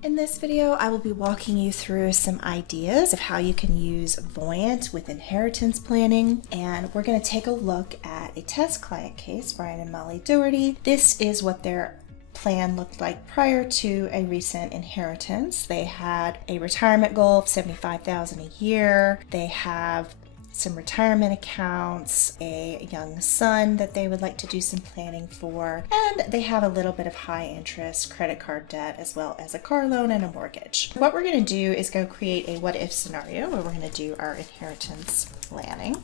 In this video, I will be walking you through some ideas of how you can use Voyant with inheritance planning, and we're going to take a look at a test client case, Brian and Molly Doherty. This is what their plan looked like prior to a recent inheritance. They had a retirement goal of $75,000 a year. They have some retirement accounts, a young son that they would like to do some planning for, and they have a little bit of high interest credit card debt as well as a car loan and a mortgage. What we're going to do is go create a what if scenario where we're going to do our inheritance planning.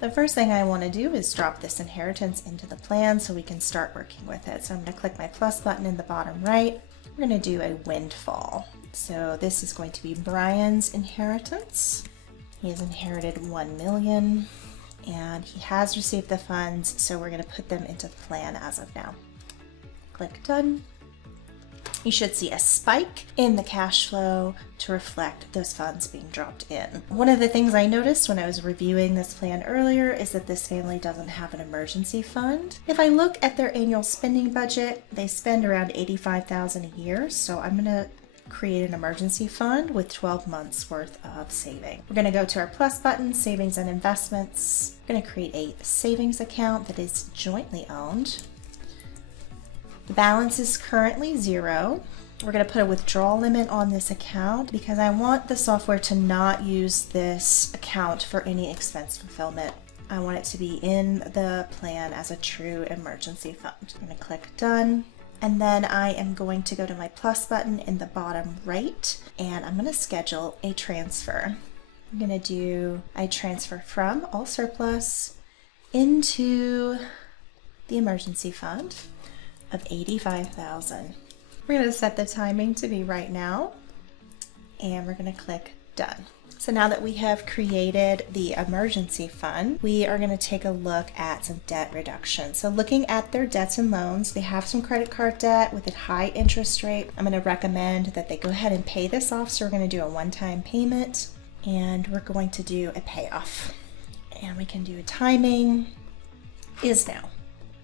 The first thing I want to do is drop this inheritance into the plan so we can start working with it. So I'm going to click my plus button in the bottom right. We're going to do a windfall. So this is going to be Brian's inheritance. He has inherited 1 million and he has received the funds, so we're going to put them into the plan as of now. Click done. You should see a spike in the cash flow to reflect those funds being dropped in. One of the things I noticed when I was reviewing this plan earlier is that this family doesn't have an emergency fund. If I look at their annual spending budget, they spend around $85,000 a year, so I'm going to create an emergency fund with 12 months worth of saving. We're going to go to our plus button, savings and investments. We're going to create a savings account that is jointly owned. The balance is currently 0. We're going to put a withdrawal limit on this account because I want the software to not use this account for any expense fulfillment. I want it to be in the plan as a true emergency fund. I'm going to click done. And then I am going to go to my plus button in the bottom right, and I'm going to schedule a transfer. I'm going to do a transfer from all surplus into the emergency fund of $85,000. We're going to set the timing to be right now, and we're going to click done. So now that we have created the emergency fund, we are going to take a look at some debt reduction. So looking at their debts and loans, they have some credit card debt with a high interest rate. I'm going to recommend that they go ahead and pay this off. So we're going to do a one-time payment and we're going to do a payoff. And we can do a timing is now.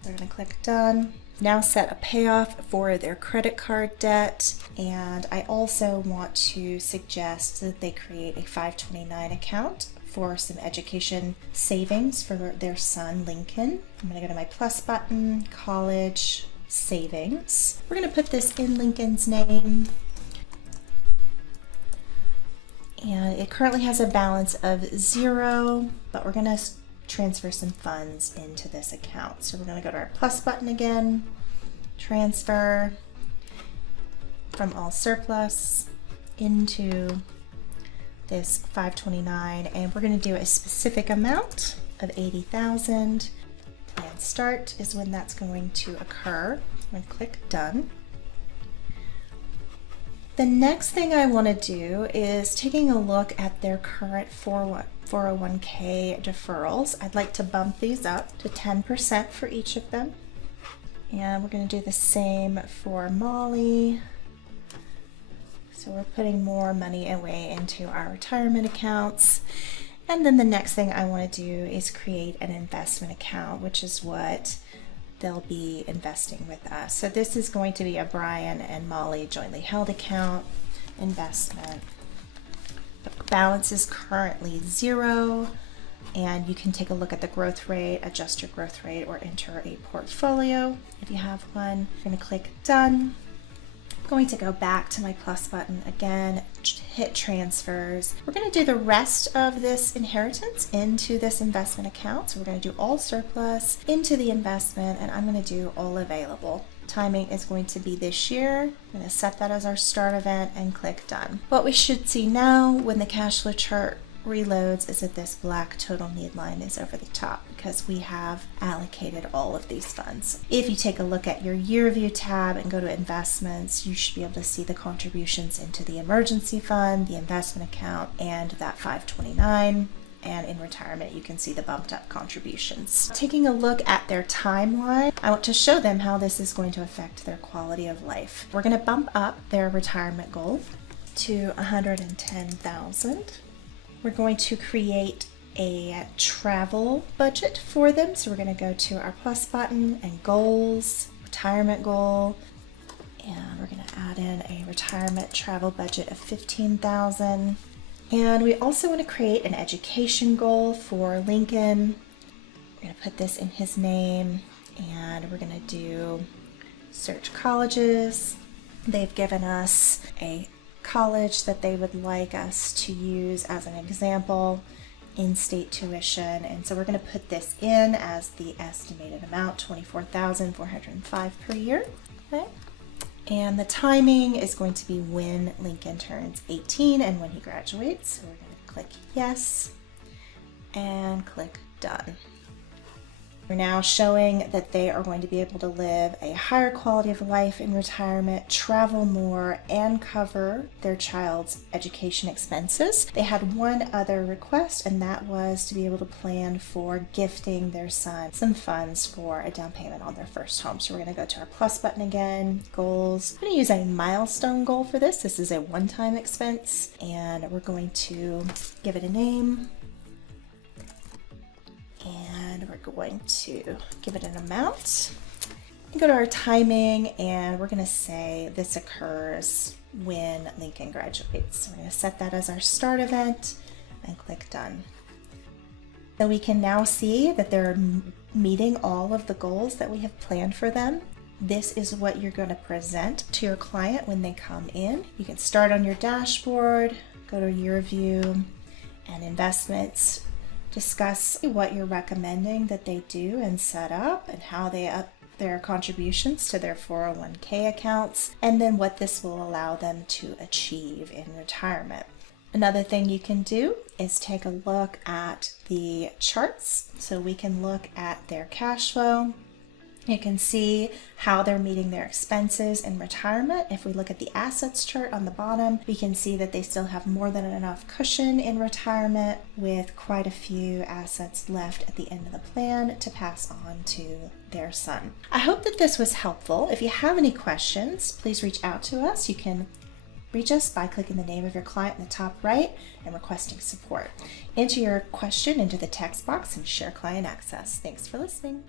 We're going to click done. Now set a payoff for their credit card debt, and I also want to suggest that they create a 529 account for some education savings for their son Lincoln. I'm going to go to my plus button, college savings. We're going to put this in Lincoln's name, and it currently has a balance of 0, but we're going to transfer some funds into this account. So we're going to go to our plus button again, transfer from all surplus into this 529, and we're going to do a specific amount of 80,000. Plan start is when that's going to occur. I'm going to click done. The next thing I want to do is taking a look at their current 401k deferrals. I'd like to bump these up to 10% for each of them. And we're going to do the same for Molly. So we're putting more money away into our retirement accounts. And then the next thing I want to do is create an investment account, which is what they'll be investing with us. So this is going to be a Brian and Molly jointly held account investment. The balance is currently 0, and you can take a look at the growth rate, adjust your growth rate, or enter a portfolio if you have one. I'm going to click done. I'm going to go back to my plus button again, hit transfers. We're going to do the rest of this inheritance into this investment account. So we're going to do all surplus into the investment, and I'm going to do all available. Timing is going to be this year. I'm going to set that as our start event and click done. What we should see now when the cash flow chart reloads is that this black total need line is over the top because we have allocated all of these funds. If you take a look at your year view tab and go to investments, you should be able to see the contributions into the emergency fund, the investment account, and that 529. And in retirement, you can see the bumped up contributions. Taking a look at their timeline, I want to show them how this is going to affect their quality of life. We're going to bump up their retirement goal to 110,000. We're going to create a travel budget for them. So we're going to go to our plus button and goals, retirement goal, and we're going to add in a retirement travel budget of $15,000. And we also want to create an education goal for Lincoln. We're going to put this in his name, and we're going to do search colleges. They've given us a college that they would like us to use as an example, in-state tuition, and so we're going to put this in as the estimated amount, $24,405 per year. Okay. And the timing is going to be when Lincoln turns 18 and when he graduates. So we're going to click yes and click done. We're now showing that they are going to be able to live a higher quality of life in retirement, travel more, and cover their child's education expenses. They had one other request, and that was to be able to plan for gifting their son some funds for a down payment on their first home. So we're going to go to our plus button again, goals. I'm going to use a milestone goal for this. This is a one-time expense, and we're going to give it a name. And we're going to give it an amount. And go to our timing, and we're going to say this occurs when Lincoln graduates. So we're going to set that as our start event and click done. So we can now see that they're meeting all of the goals that we have planned for them. This is what you're going to present to your client when they come in. You can start on your dashboard, go to your view and investments. Discuss what you're recommending that they do and set up, and how they up their contributions to their 401k accounts, and then what this will allow them to achieve in retirement. Another thing you can do is take a look at the charts. So we can look at their cash flow. You can see how they're meeting their expenses in retirement. If we look at the assets chart on the bottom, we can see that they still have more than enough cushion in retirement, with quite a few assets left at the end of the plan to pass on to their son. I hope that this was helpful. If you have any questions, please reach out to us. You can reach us by clicking the name of your client in the top right and requesting support. Enter your question into the text box and share client access. Thanks for listening.